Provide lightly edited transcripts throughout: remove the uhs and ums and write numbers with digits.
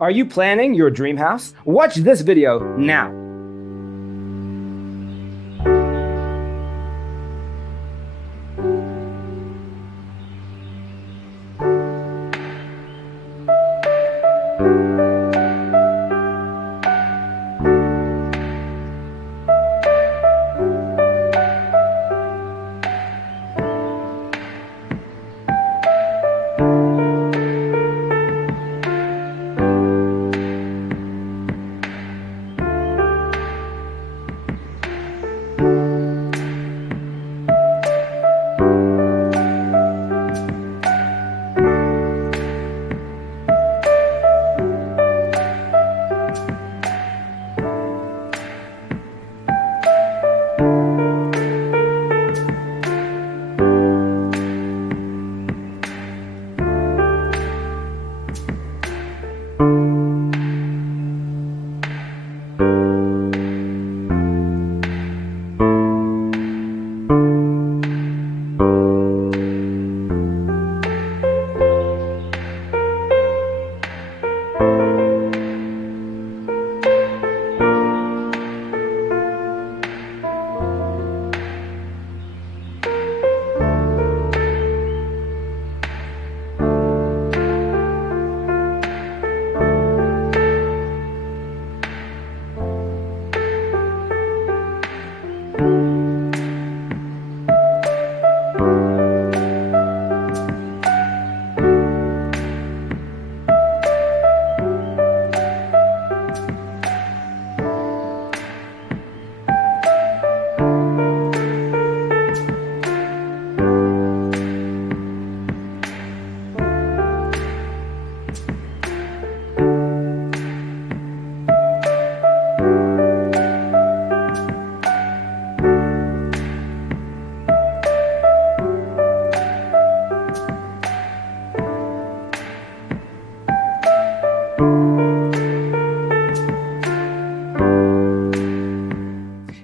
Are you planning your dream house? Watch this video now.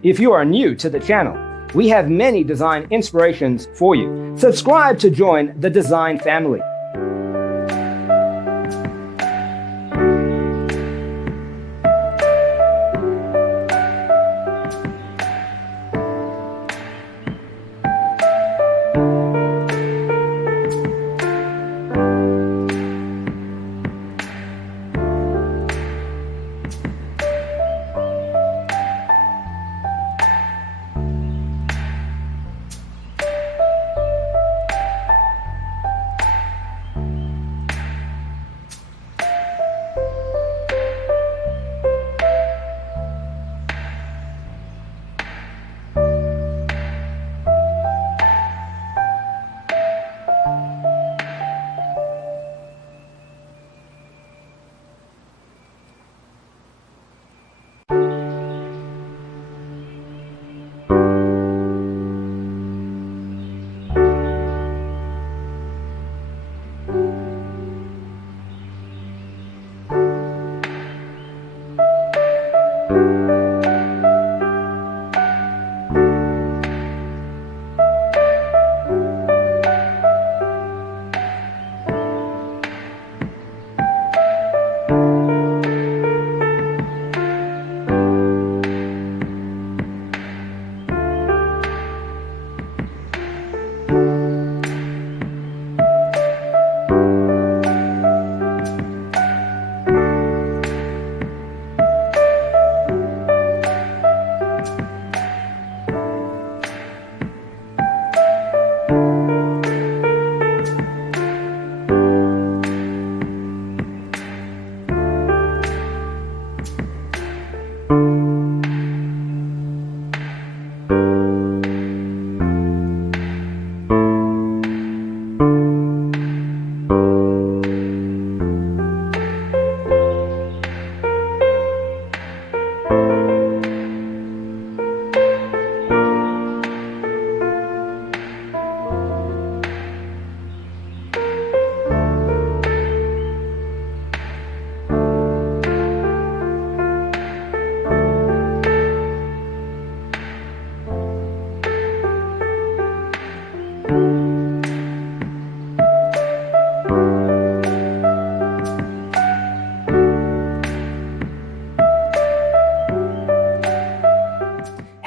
If you are new to the channel, we have many design inspirations for you. Subscribe to join the design family.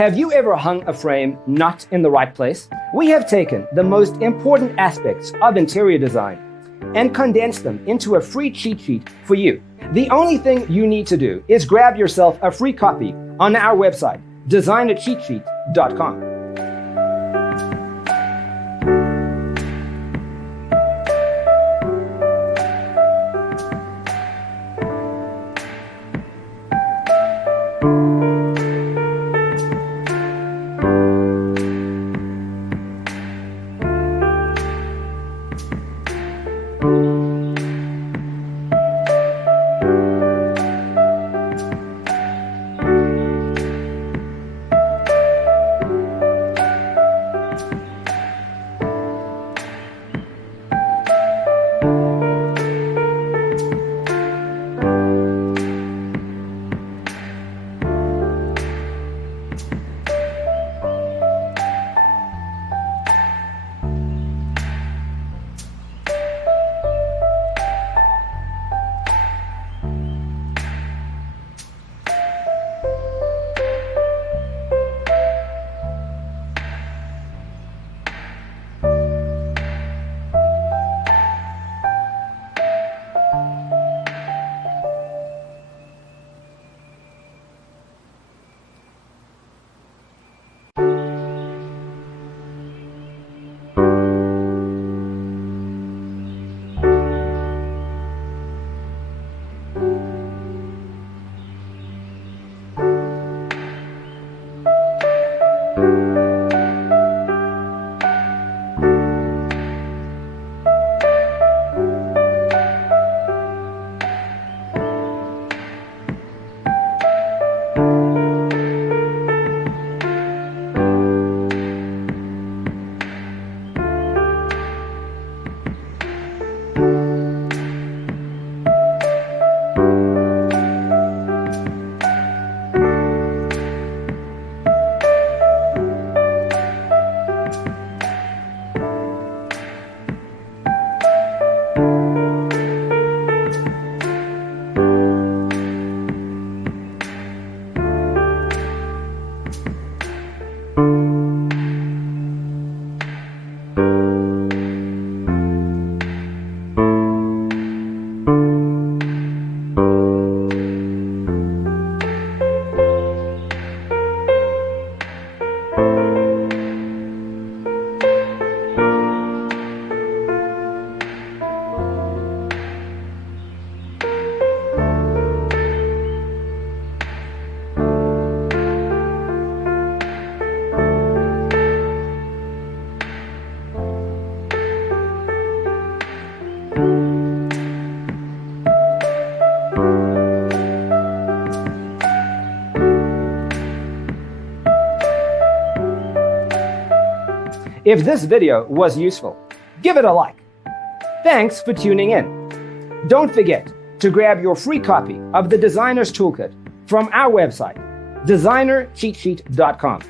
Have you ever hung a frame not in the right place? We have taken the most important aspects of interior design and condensed them into a free cheat sheet for you. The only thing you need to do is grab yourself a free copy on our website, designercheatsheet.com. If this video was useful, give it a like. Thanks for tuning in. Don't forget to grab your free copy of the Designer's Toolkit from our website, designercheatsheet.com.